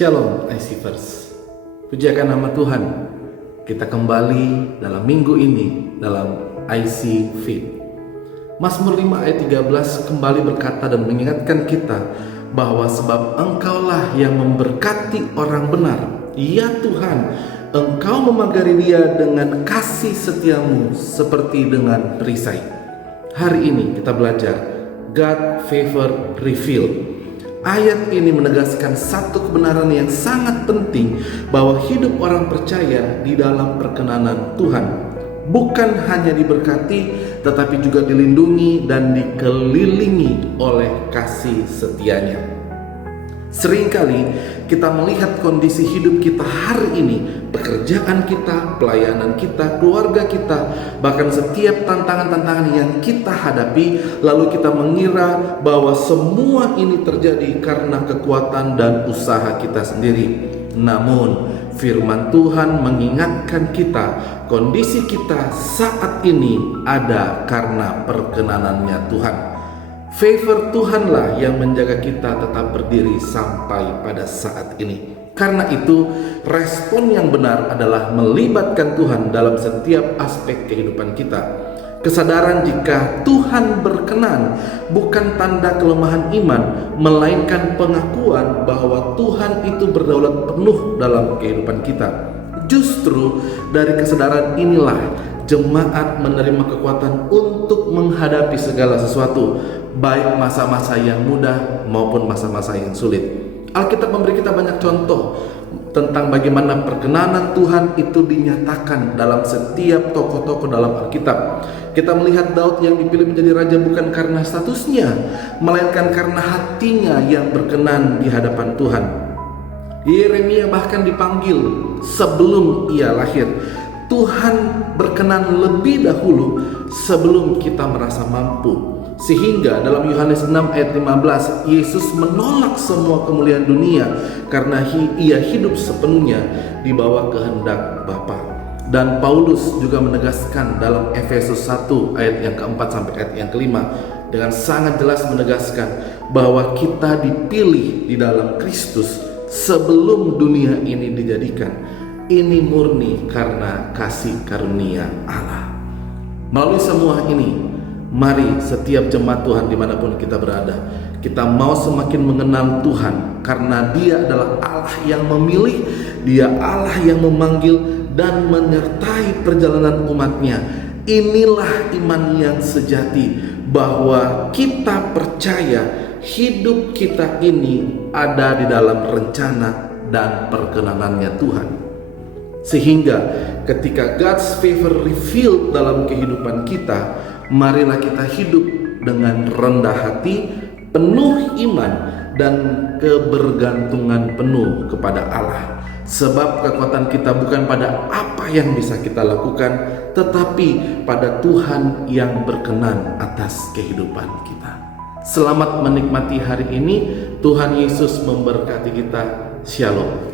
Shalom ICverse. Puji akan nama Tuhan. Kita kembali dalam minggu ini dalam IC Feed. Mazmur 5 ayat 13 kembali berkata dan mengingatkan kita bahwa sebab Engkaulah yang memberkati orang benar. Ya Tuhan, Engkau memagari dia dengan kasih setiamu seperti dengan perisai. Hari ini kita belajar God Favor Revealed. Ayat ini menegaskan satu kebenaran yang sangat penting, bahwa hidup orang percaya di dalam perkenanan Tuhan bukan hanya diberkati, tetapi juga dilindungi dan dikelilingi oleh kasih setianya. Seringkali kita melihat kondisi hidup kita hari ini, pekerjaan kita, pelayanan kita, keluarga kita, bahkan setiap tantangan-tantangan yang kita hadapi, lalu kita mengira bahwa semua ini terjadi karena kekuatan dan usaha kita sendiri. Namun firman Tuhan mengingatkan kita, kondisi kita saat ini ada karena perkenanannya Tuhan. Favor Tuhanlah yang menjaga kita tetap berdiri sampai pada saat ini. Karena itu, respon yang benar adalah melibatkan Tuhan dalam setiap aspek kehidupan kita. Kesadaran jika Tuhan berkenan bukan tanda kelemahan iman, melainkan pengakuan bahwa Tuhan itu berdaulat penuh dalam kehidupan kita. Justru dari kesadaran inilah jemaat menerima kekuatan untuk menghadapi segala sesuatu, baik masa-masa yang mudah maupun masa-masa yang sulit. Alkitab memberi kita banyak contoh tentang bagaimana perkenanan Tuhan itu dinyatakan dalam setiap tokoh-tokoh dalam Alkitab. Kita melihat Daud yang dipilih menjadi raja bukan karena statusnya, melainkan karena hatinya yang berkenan di hadapan Tuhan. Yeremia bahkan dipanggil sebelum ia lahir. Tuhan berkenan lebih dahulu sebelum kita merasa mampu. Sehingga dalam Yohanes 6 ayat 15, Yesus menolak semua kemuliaan dunia karena ia hidup sepenuhnya di bawah kehendak Bapa. Dan Paulus juga menegaskan dalam Efesus 1 ayat yang keempat sampai ayat yang kelima, dengan sangat jelas menegaskan bahwa kita dipilih di dalam Kristus sebelum dunia ini dijadikan. Ini murni karena kasih karunia Allah. Melalui semua ini, mari setiap jemaat Tuhan dimanapun kita berada, kita mau semakin mengenal Tuhan, karena Dia adalah Allah yang memilih, Dia Allah yang memanggil dan menyertai perjalanan umatnya. Inilah iman yang sejati, bahwa kita percaya hidup kita ini ada di dalam rencana dan perkenanannya Tuhan. Sehingga ketika God's favor revealed dalam kehidupan kita, marilah kita hidup dengan rendah hati, penuh iman, dan kebergantungan penuh kepada Allah. Sebab kekuatan kita bukan pada apa yang bisa kita lakukan, tetapi pada Tuhan yang berkenan atas kehidupan kita. Selamat menikmati hari ini. Tuhan Yesus memberkati kita. Shalom.